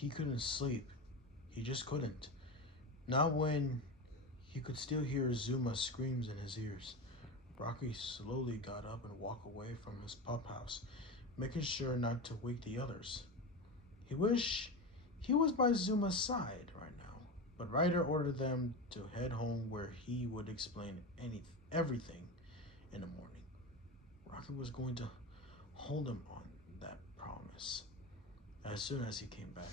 he couldn't sleep. He just couldn't. Not when he could still hear Zuma's screams in his ears. Rocky slowly got up and walked away from his pup house, making sure not to wake the others. He wished he was by Zuma's side right now, but Ryder ordered them to head home where he would explain everything in the morning. Rocky was going to hold him on that promise as soon as he came back.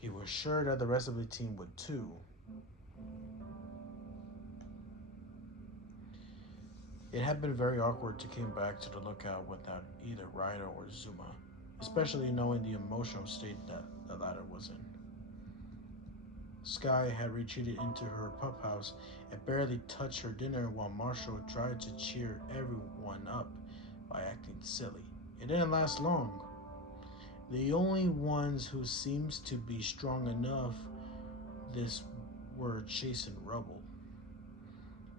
He was sure that the rest of the team would too. It had been very awkward to come back to the lookout without either Ryder or Zuma, especially knowing the emotional state that the latter was in. Sky had retreated into her pup house and barely touched her dinner while Marshall tried to cheer everyone up by acting silly. It didn't last long. The only ones who seems to be strong enough this were Chase and Rubble.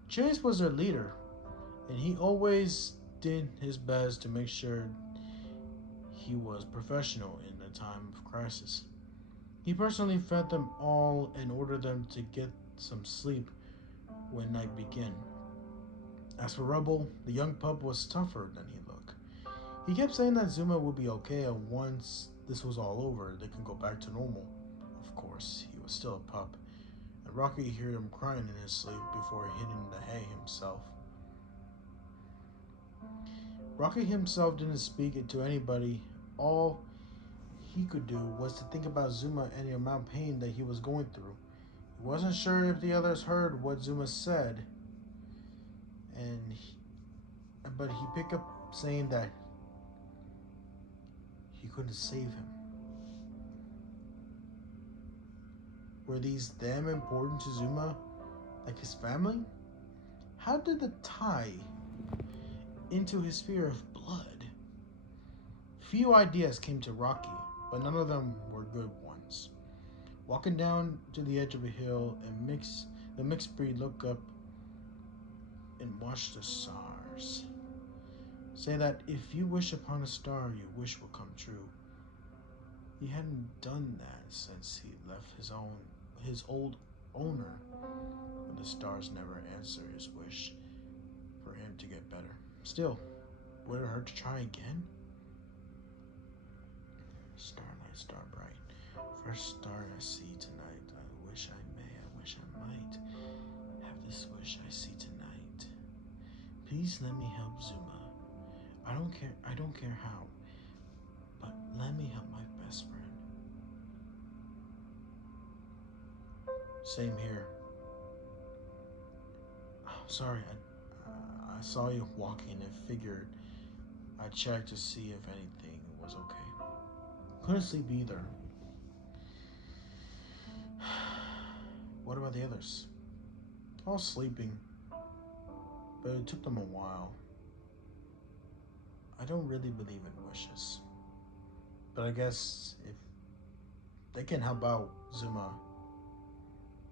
Chase was their leader, and he always did his best to make sure he was professional in a time of crisis. He personally fed them all and ordered them to get some sleep when night began. As for Rubble, the young pup was tougher than he looked. He kept saying that Zuma would be okay, and once this was all over, they could go back to normal. Of course, he was still a pup, and Rocky heard him crying in his sleep before hitting the hay himself. Rocky himself didn't speak it to anybody. All he could do was to think about Zuma and the amount of pain that he was going through. He wasn't sure if the others heard what Zuma said, but he picked up saying that he couldn't save him. Were these them important to Zuma, like his family? How did the tie into his fear of blood? Few ideas came to Rocky, but none of them were good ones. Walking down to the edge of a hill, the mixed breed looked up and watched the stars. Say that if you wish upon a star, your wish will come true. He hadn't done that since he left his old owner, but the stars never answered his wish for him to get better. Still, would it hurt to try again? Starlight, star bright, first star I see tonight. I wish I may, I wish I might have this wish I see tonight. Please let me help Zuma. I don't care how, but let me help my best friend. Same here. Oh, sorry, I saw you walking and figured I'd check to see if anything was okay. Couldn't sleep either. What about the others? All sleeping, but it took them a while. I don't really believe in wishes, but I guess if they can help out Zuma,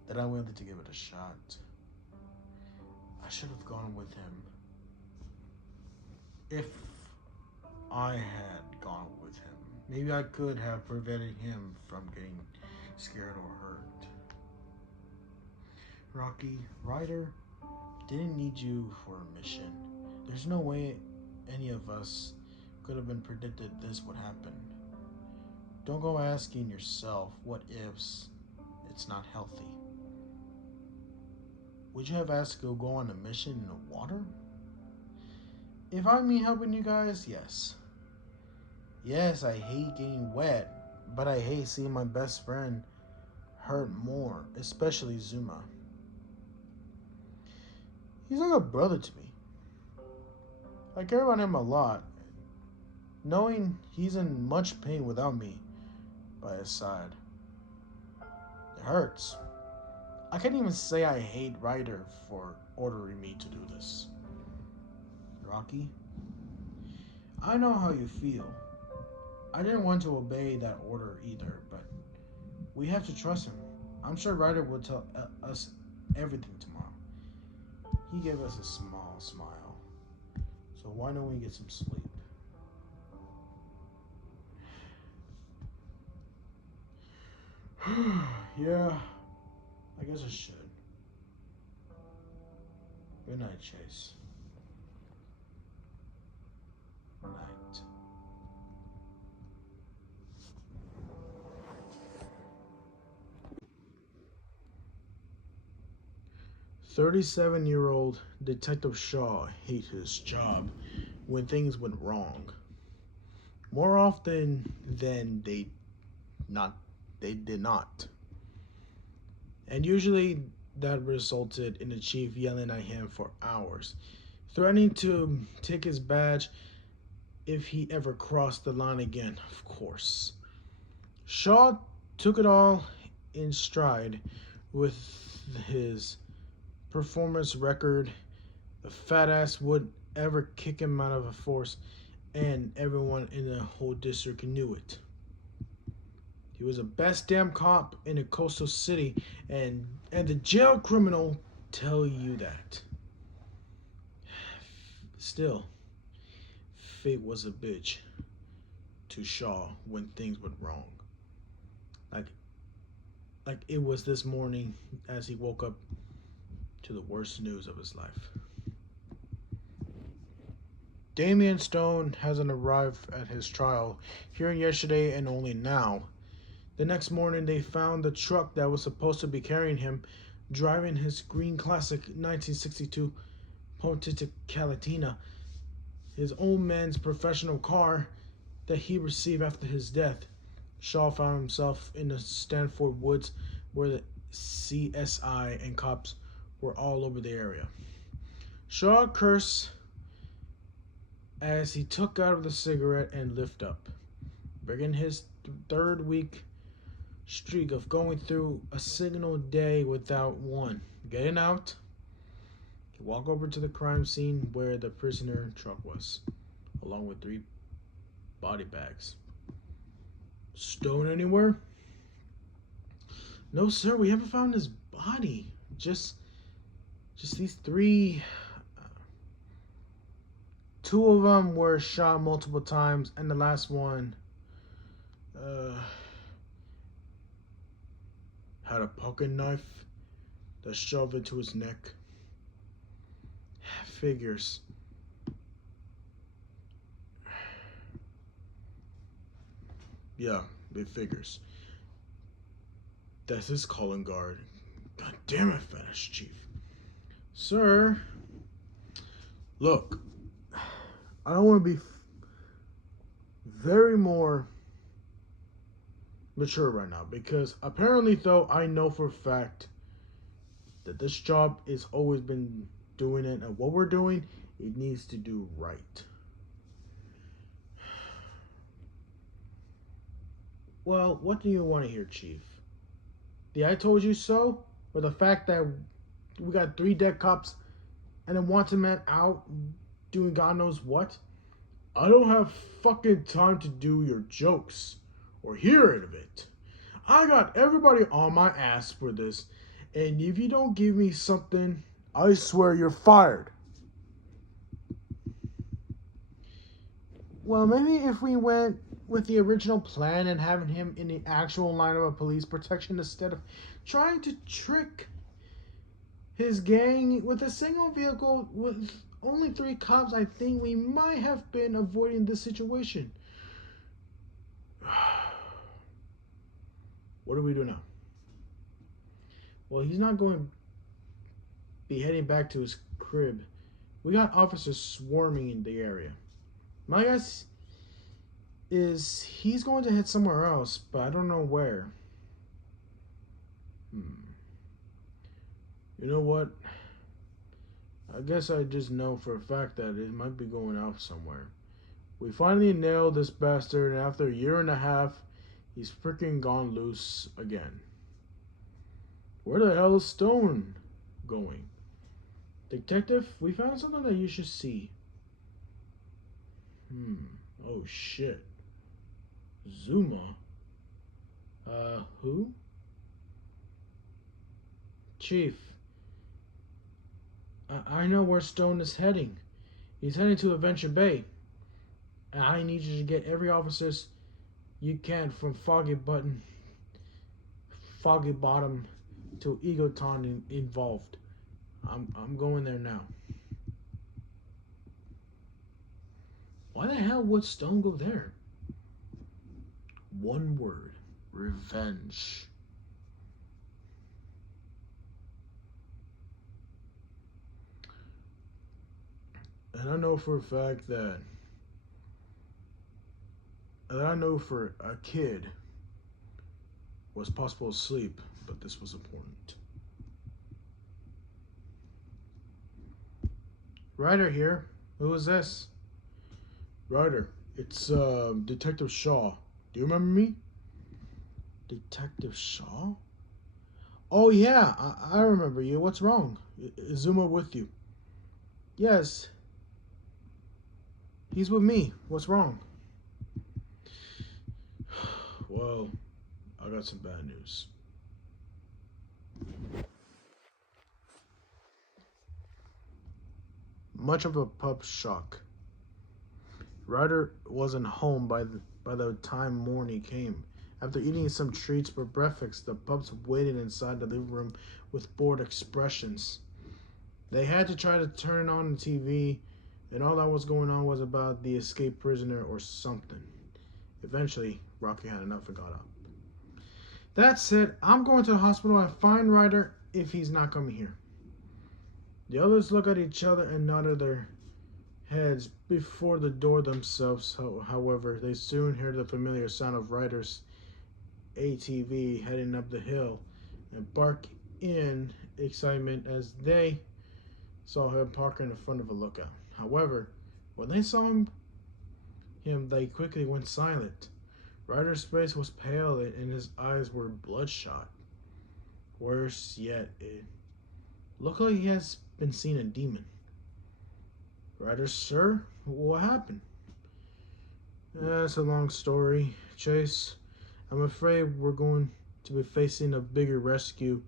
then I'm willing to give it a shot. I should have gone with him. If I had gone with him, maybe I could have prevented him from getting scared or hurt. Rocky, Ryder didn't need you for a mission. There's no way any of us could have been predicted this would happen. Don't go asking yourself what ifs. It's not healthy. Would you have asked to go on a mission in the water? If I mean helping you guys, yes. Yes, I hate getting wet, but I hate seeing my best friend hurt more, especially Zuma. He's like a brother to me. I care about him a lot, knowing he's in much pain without me by his side. It hurts. I can't even say I hate Ryder for ordering me to do this. Rocky, I know how you feel. I didn't want to obey that order either, but we have to trust him. I'm sure Ryder will tell us everything tomorrow. He gave us a small smile, so why don't we get some sleep? Yeah, I guess I should. Good night, Chase. Night. 37-year-old Detective Shaw hated his job when things went wrong. More often than not they did not. And usually that resulted in the chief yelling at him for hours, threatening to take his badge if he ever crossed the line again, of course. Shaw took it all in stride with his performance record. The fat ass would ever kick him out of a force, and everyone in the whole district knew it. He was the best damn cop in a coastal city, and the jail criminal tell you that. Still, fate was a bitch to Shaw when things went wrong. Like like it was this morning as he woke up to the worst news of his life. Damian Stone hasn't arrived at his trial, hearing yesterday and only now. The next morning, they found the truck that was supposed to be carrying him, driving his green classic 1962 Pontiac Calatina, his own man's professional car that he received after his death. Shaw found himself in the Stanford woods where the CSI and cops were all over the area. Shaw cursed as he took out of the cigarette and lit up, breaking his third week streak of going through a single day without one. Getting out, he walked over to the crime scene where the prisoner truck was, along with 3 body bags. Stone anywhere? No, sir, we haven't found his body. Just these 3. 2 of them were shot multiple times, and the last one had a pocket knife that shoved into his neck. Figures. Yeah, it figures. That's his calling guard. God damn it, fetish chief. Sir, look, I don't want to be very more mature right now, because apparently, though, I know for a fact that this job has always been doing it, and what we're doing, it needs to do right. Well, what do you want to hear, Chief? The I told you so? Or the fact that we got 3 dead cops and a wanted man out doing God knows what? I don't have fucking time to do your jokes or hear it of it. I got everybody on my ass for this, and if you don't give me something, I swear you're fired. Well, maybe if we went with the original plan and having him in the actual line of police protection instead of trying to trick his gang with a single vehicle with only 3 cops, I think we might have been avoiding this situation. What do we do now? Well, he's not going to be heading back to his crib. We got officers swarming in the area. My guess is he's going to head somewhere else, but I don't know where. You know what? I guess I just know for a fact that it might be going out somewhere. We finally nailed this bastard, and after a year and a half, he's freaking gone loose again. Where the hell is Stone going? Detective, we found something that you should see. Oh shit. Zuma? Who? Chief, I know where Stone is heading. He's heading to Adventure Bay. And I need you to get every officer you can from Foggy Bottom to Egoton involved. I'm going there now. Why the hell would Stone go there? One word. Revenge. And I know for a fact that I know for a kid was possible to sleep, but this was important. Ryder here. Who is this? Ryder, it's Detective Shaw. Do you remember me? Detective Shaw? Oh yeah, I remember you. What's wrong? Is Zuma with you? Yes. He's with me. What's wrong? Well, I got some bad news. Much of a pup shock. Ryder wasn't home by the time morning came. After eating some treats for breakfast, the pups waited inside the living room with bored expressions. They had to try to turn on the TV, and all that was going on was about the escaped prisoner or something. Eventually, Rocky had enough and got up. That said, I'm going to the hospital and find Ryder if he's not coming here. The others looked at each other and nodded their heads before the door themselves. However, they soon heard the familiar sound of Ryder's ATV heading up the hill and bark in excitement as they saw him parking in front of a lookout. However, when they saw him, they quickly went silent. Ryder's face was pale and his eyes were bloodshot. Worse yet, it looked like he has been seeing a demon. Ryder, sir, what happened? It's a long story, Chase. I'm afraid we're going to be facing a bigger rescue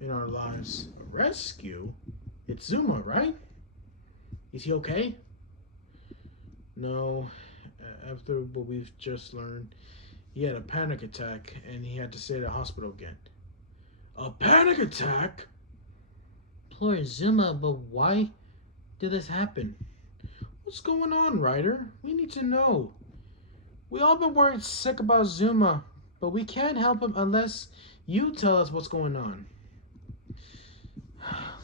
in our lives. A rescue? It's Zuma, right? Is he okay? No. After what we've just learned, he had a panic attack and he had to stay at the hospital again. A panic attack? Poor Zuma, but why did this happen? What's going on, Ryder? We need to know. We all been worried sick about Zuma, but we can't help him unless you tell us what's going on.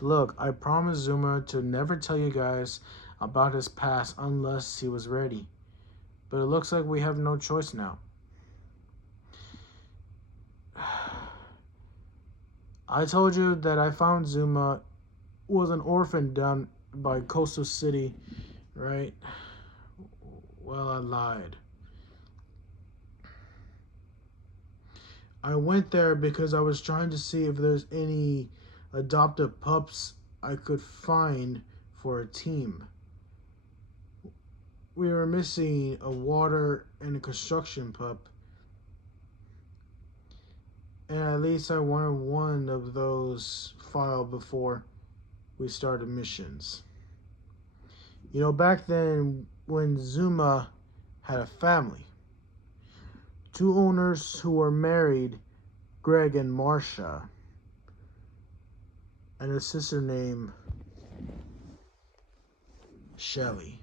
Look, I promised Zuma to never tell you guys about his past unless he was ready. But it looks like we have no choice now. I told you that I found Zuma was an orphan down by Coastal City, right? Well, I lied. I went there because I was trying to see if there's any adopted pups I could find for a team. We were missing a water and a construction pup. And at least I wanted one of those filed before we started missions. You know, back then when Zuma had a family, two owners who were married, Greg and Marcia, and a sister named Shelly.